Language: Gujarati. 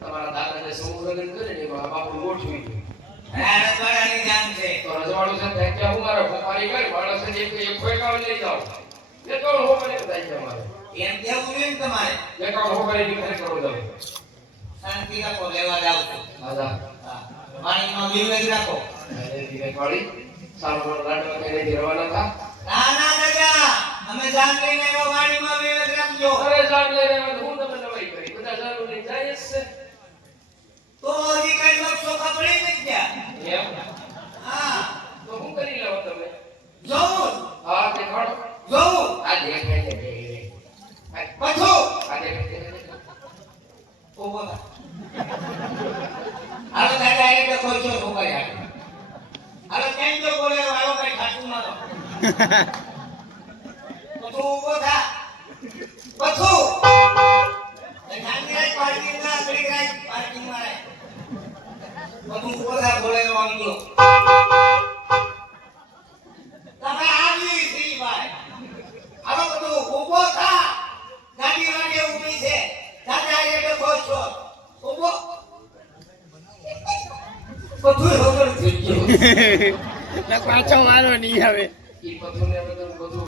તમારા દાદાને સમૂહ લગ્ન કરે ને બાપુ ગોઠવી રજવાડાની જાન છે તો રજવાડું છે ત્યાં કે હું મારા ફોફારી કરી માણસ છે એક ખોઈકાવ લઈ જાવ એ તો હો મને બતાઈ છે મારે એમ કેવું નહીં તમારે એકાવ હો કરી દીકરે કરો જાવ શાંતિ રાખો લેવા જાવ છો દાદા પાણીમાં વિવેક રાખો અરે વિવેક વાળી સારો લાડવા કરે રવાના થા ના દાદા અમે જાન લઈને આવ્યા પાણીમાં વિવેક રાખજો અરે જાન લઈને આવ્યા હું તમને નવાઈ કરી બધા જાન લઈને જાય છે તો હજી કઈ લક્ષો ખબરે નથી ગયા એમ હા તો હું કરી લેવો તમે જોઉં હા તે ખડો જોઉં આ દેખાય છે પછો આ દેખાય ઓ બોલા હાલો દાદા એ તો કોઈ છો ખબર હાલો કેમ તો બોલે હાલો કઈ ખાતું મારો પછો ઉભો થા પછો જાનગીરાજ પાર્કિંગ ના અગડીરાજ પાર્કિંગ માં બધું બધા બોલે વાંગો તમે આવી સી ભાઈ આવો બધું ઊભો થા ગાડી વાગે ઊભી છે દાદા એ તો કોઈ છો ઊભો બધું રોકડ થઈ ગયો ના પાછો મારો નહીં આવે ઈ બધું ને બધું